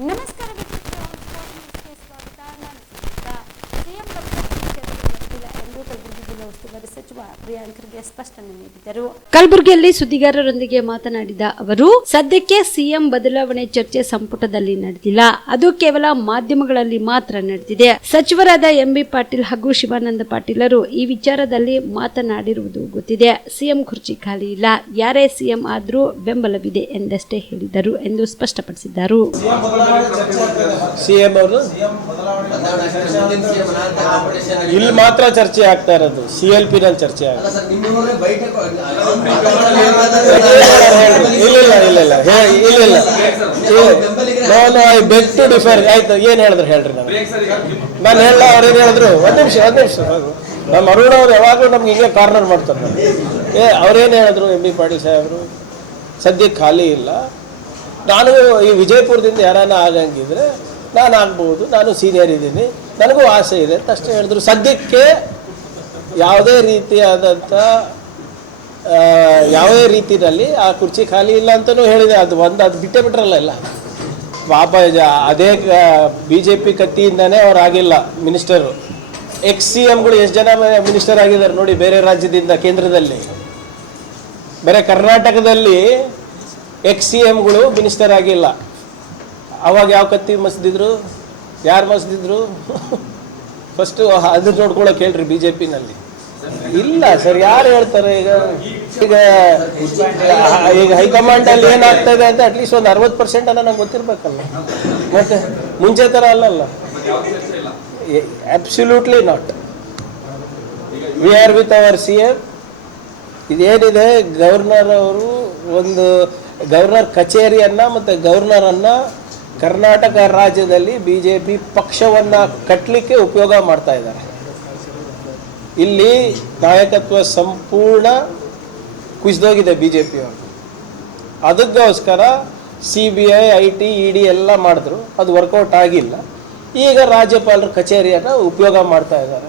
Namaskar. ಜಿಲ್ಲಾ ಉಸ್ತುವಾರಿ ಸಚಿವ ಪ್ರಿಯಾಂಕರ್ಗೆ ಸ್ಪಷ್ಟನೆ ನೀಡಿದರು ಕಲಬುರಗಿಯಲ್ಲಿ ಸುದ್ದಿಗಾರರೊಂದಿಗೆ ಮಾತನಾಡಿದ ಅವರು ಸದ್ಯಕ್ಕೆ ಸಿಎಂ ಬದಲಾವಣೆ ಚರ್ಚೆ ಸಂಪುಟದಲ್ಲಿ ನಡೆದಿಲ್ಲ. ಅದು ಕೇವಲ ಮಾಧ್ಯಮಗಳಲ್ಲಿ ಮಾತ್ರ ನಡೆದಿದೆ. ಸಚಿವರಾದ ಎಂಬಿ ಪಾಟೀಲ್ ಹಾಗೂ ಶಿವಾನಂದ ಪಾಟೀಲರು ಈ ವಿಚಾರದಲ್ಲಿ ಮಾತನಾಡಿರುವುದು ಗೊತ್ತಿದೆ. ಸಿಎಂ ಕುರ್ಚಿ ಖಾಲಿ ಇಲ್ಲ. ಯಾರೇ ಸಿಎಂ ಆದರೂ ಬೆಂಬಲವಿದೆ ಎಂದಷ್ಟೇ ಹೇಳಿದರು ಎಂದು ಸ್ಪಷ್ಟಪಡಿಸಿದ್ದಾರೆ. ಸಿಎಂ ಅವರು? ಇಲ್ಲಿ ಮಾತ್ರ ಚರ್ಚೆ ಆಗ್ತಾ ಇರೋದು. ಸಿ ಎಲ್ ಪಿ ನಲ್ಲಿ ಚರ್ಚೆ ಆಗ್ತದೆ ಇಲ್ಲ ಇಲ್ಲ ಇಲ್ಲ ಇಲ್ಲ ಇಲ್ಲ ಇಲ್ಲ ನಾನು ಐ ಬೆಗ್ ಟು ಡಿಫರ್ ಆಯ್ತು ಏನ್ ಹೇಳಿದ್ರು ಹೇಳ್ರಿ ನಾನು. ನಾನು ಹೇಳ ಏನು ಹೇಳಿದ್ರು? ಒಂದ್ ನಿಮಿಷ ಒಂದ್ ನಿಮಿಷ. ನಮ್ಮ ಅರುಣ್ ಅವ್ರು ಯಾವಾಗಲೂ ನಮ್ಗೆ ಹಿಂಗೆ ಕಾರ್ನರ್ ಮಾಡ್ತಾರೆ ಏ ಅವ್ರೇನು ಹೇಳಿದ್ರು ಎಂ ಬಿ ಪಾಟೀಲ್ ಸಾಹೇಬರು ಸದ್ಯಕ್ಕೆ ಖಾಲಿ ಇಲ್ಲ. ನಾನು ಈ ವಿಜಯಪುರದಿಂದ ಯಾರನ್ನ ಆಗಂಗಿದ್ರೆ ನಾನು ಆಗ್ಬೋದು ನಾನು ಸೀನಿಯರ್ ಇದ್ದೀನಿ ನನಗೂ ಆಸೆ ಇದೆ ಅಂತ ಅಷ್ಟೇ ಹೇಳಿದ್ರು. ಸದ್ಯಕ್ಕೆ ಯಾವುದೇ ರೀತಿಯಾದಂಥ ಯಾವುದೇ ರೀತಿಯಲ್ಲಿ ಆ ಕುರ್ಚಿ ಖಾಲಿ ಇಲ್ಲ ಅಂತಲೂ ಹೇಳಿದೆ. ಅದು ಒಂದು ಅದು ಬಿಟ್ಟೇ ಬಿಟ್ರಲ್ಲ ಇಲ್ಲ ಪಾಪ ಅದೇ ಬಿ ಜೆ ಪಿ ಕತ್ತಿಯಿಂದನೇ ಅವ್ರು ಆಗಿಲ್ಲ ಮಿನಿಸ್ಟರು. ಎಕ್ಸ್ ಸಿ ಎಂಗಳು ಎಷ್ಟು ಜನ ಮಿನಿಸ್ಟರ್ ಆಗಿದ್ದಾರೆ ನೋಡಿ ಬೇರೆ ರಾಜ್ಯದಿಂದ, ಕೇಂದ್ರದಲ್ಲಿ. ಬೇರೆ ಕರ್ನಾಟಕದಲ್ಲಿ ಎಕ್ಸ್ ಸಿ ಎಂಗಳು ಮಿನಿಸ್ಟರ್ ಆಗಿಲ್ಲ. ಅವಾಗ ಯಾವ ಕತ್ತಿ ಮಸ್ದಿದ್ರು? ಯಾರು ಮಸ್ದಿದ್ರು? ಫಸ್ಟು ಅದ್ರ ನೋಡ್ಕೊಳಕ್ ಹೇಳ್ರಿ ಬಿ ಜೆ ಇಲ್ಲ ಸರ್, ಯಾರು ಹೇಳ್ತಾರೆ ಈಗ? ಈಗ ಈಗ ಹೈಕಮಾಂಡ್ ಅಲ್ಲಿ ಏನಾಗ್ತಾ ಇದೆ ಅಂತ ಅಟ್ಲೀಸ್ಟ್ ಒಂದು ಅರವತ್ತು ಪರ್ಸೆಂಟ್ ಅನ್ನ ನಂಗೆ ಗೊತ್ತಿರ್ಬೇಕಲ್ಲ. ಮತ್ತೆ ಮುಂಚೆ ಥರ ಅಲ್ಲಲ್ಲ. Absolutely not we are with our C M ಇದೇನಿದೆ, governor ಅವರು ಒಂದು ಗವರ್ನರ್ ಕಚೇರಿಯನ್ನ ಮತ್ತು ಗವರ್ನರನ್ನ ಕರ್ನಾಟಕ ರಾಜ್ಯದಲ್ಲಿ ಬಿ ಜೆ ಪಿ ಪಕ್ಷವನ್ನ ಕಟ್ಟಲಿಕ್ಕೆ ಉಪಯೋಗ ಮಾಡ್ತಾ ಇದ್ದಾರೆ. ಇಲ್ಲಿ ನಾಯಕತ್ವ ಸಂಪೂರ್ಣ ಕುಸಿದೋಗಿದೆ ಬಿ ಜೆ ಪಿಯವರು ಅದಕ್ಕೋಸ್ಕರ C B I I T, E D ಎಲ್ಲ ಮಾಡಿದ್ರು. ಅದು ವರ್ಕೌಟ್ ಆಗಿಲ್ಲ. ಈಗ ರಾಜ್ಯಪಾಲರ ಕಚೇರಿಯನ್ನು ಉಪಯೋಗ ಮಾಡ್ತಾ ಇದ್ದಾರೆ.